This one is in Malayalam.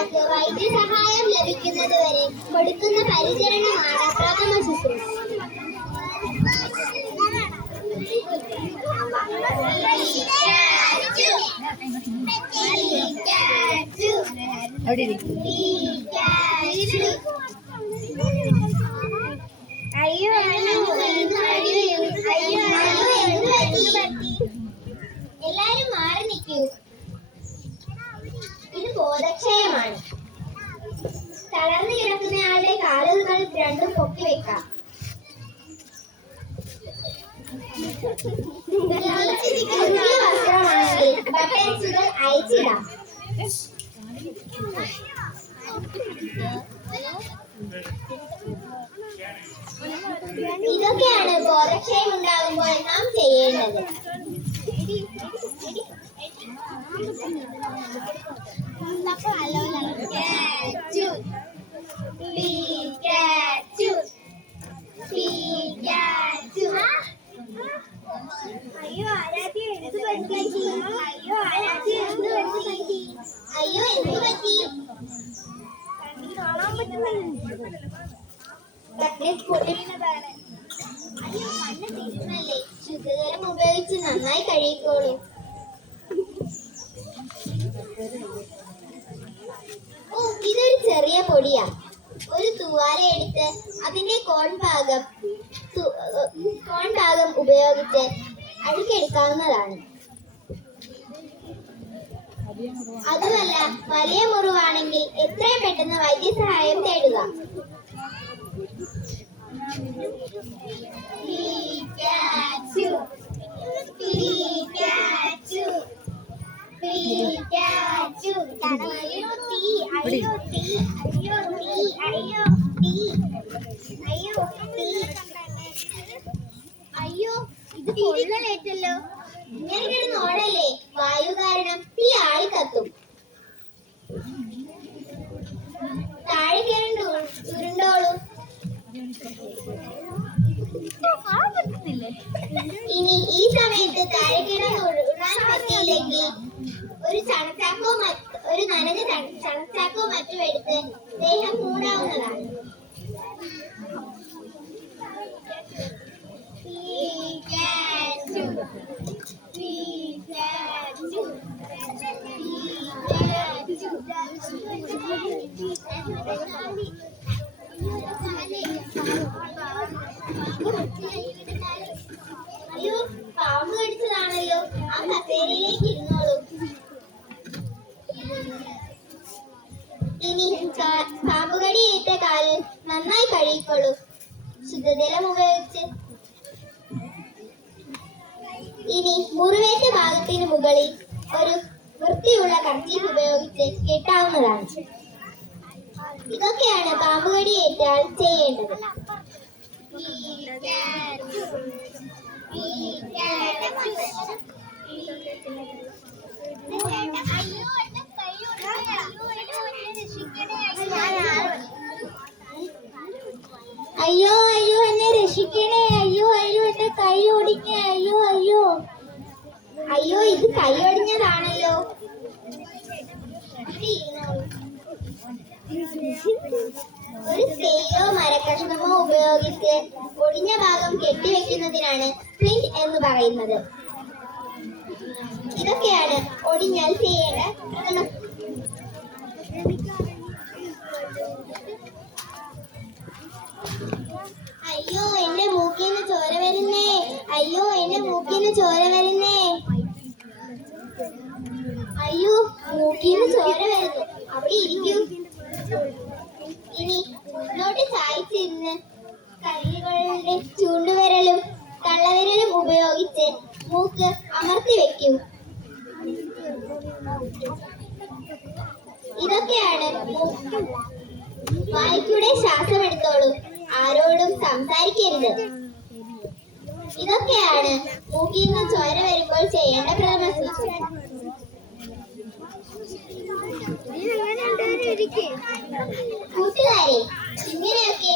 ഒരാൾക്ക് വൈദ്യസഹായം ലഭിക്കുന്നതുവരെ കൊടുക്കുന്ന പരിചരണമാണ് പ്രഥമ ശുശ്രൂഷ. എല്ലാരും മാറി നിൽക്കൂ. ഇത് ബോധക്ഷയമാണ്. തളർന്നു കിടക്കുന്നയാളുടെ കാലുകൾ രണ്ടും പൊക്കി വെക്കാം. പുതിയ വസ്ത്രമാണെങ്കിൽ ബട്ടൺസുകൾ അയച്ചിടാം. ഇതൊക്കെയാണ് ബോധക്ഷയം ഉണ്ടാകുമ്പോൾ നാം ചെയ്യേണ്ടത്. അയ്യോ ആരാധ്യ എന്ത് പറ്റി? അയ്യോ ആരാധ്യ എന്ത് പറ്റി? അയ്യോ എന്ത് പറ്റി? കാണാൻ പറ്റുന്നില്ല. അയ്യോ കണ്ണ് തിരുന്നല്ലേ. ശുദ്ധജലം ഉപയോഗിച്ച് നന്നായി കഴുകിക്കോളൂ. ഓ ഇതൊരു ചെറിയ പൊടിയാ. ഒരു തുവാല എടുത്ത് അതിന്റെ കോൺഭാഗം ഉപയോഗിച്ച് അഴുക്കെടുക്കാവുന്നതാണ്. അതുമല്ല വലിയ മുറിവാണെങ്കിൽ എത്രയും പെട്ടെന്ന് വൈദ്യസഹായം തേടുക. അയ്യോ ഇത് പൊള്ളലേറ്റല്ലോ. ഇങ്ങനെ കിടന്ന് ഓടല്ലേ. വായു കാരണം തീ ആളി കത്തും. താഴെ കിടന്ന് ഉരുണ്ടോളൂ. ഇനി ഈ സമയത്ത് താഴെ കിടന്ന് ഉരുളാൻ പറ്റിയില്ലെങ്കിൽ ഒരു നനഞ്ഞ ചണച്ചാക്കോ മറ്റും എടുത്ത് ദേഹം മൂടാവുന്നതാണ്. അയ്യോ പാമ്പ് കടിച്ചതാണല്ലോ. ആ കസേരയിലേക്ക് ഇരുന്നോളൂ. ഇനി പാമ്പുകടി ഏറ്റ കാല് നന്നായി കഴുകിക്കോളൂ ശുദ്ധജലം ഉപയോഗിച്ച്. ഇനി മുറിവേറ്റ ഭാഗത്തിന് മുകളിൽ ഒരു വൃത്തിയുള്ള കർച്ചീഫ് ഉപയോഗിച്ച് കെട്ടാവുന്നതാണ്. ഇതൊക്കെയാണ് പാമ്പുകടി ഏറ്റാൽ ചെയ്യേണ്ടത്. അയ്യോ അയ്യോ എന്നെ രക്ഷിക്കണേ. അയ്യോ അയ്യോ എന്റെ കൈ ഒടിഞ്ഞേ. അയ്യോ അയ്യോ അയ്യോ ഇത് കൈ ഒടിഞ്ഞതാണല്ലോ. ഒരു സ്കെയിലോ മരക്കഷ്ണമോ ഉപയോഗിച്ച് ഒടിഞ്ഞ ഭാഗം കെട്ടിവെക്കുന്നതിനാണ് സ്പ്ലിന്റ് എന്ന് പറയുന്നത്. ഇതൊക്കെയാണ് ഒടിഞ്ഞാൽ ചെയ്യേണ്ട. അയ്യോ എന്റെ മൂക്കിന്ന് ചോര വരുന്നേ. അയ്യോ എന്റെ മൂക്കിന്ന് ചോര വരുന്നേ. അയ്യോ മൂക്കിന്ന് ചോര വരുന്നു. അവിടെ ഇരിക്കൂ. ഇനി മുന്നോട്ട് ചായച്ചിരുന്ന് കൈകളുടെ ചൂണ്ടുവിരലും തള്ളവിരലും ഉപയോഗിച്ച് മൂക്ക് അമർത്തി വെക്കൂ. ഇതൊക്കെയാണ് വായ്ക്കൂടെ ശ്വാസം എടുത്തോളൂ. ആരോടും സംസാരിക്കരുത്. ഇതൊക്കെയാണ് മൂക്കിൽ നിന്ന് ചോര വരുമ്പോൾ ചെയ്യേണ്ട പ്രഥമ ശുശ്രൂഷ. കൂട്ടുകാരെ ഇങ്ങനെയൊക്കെ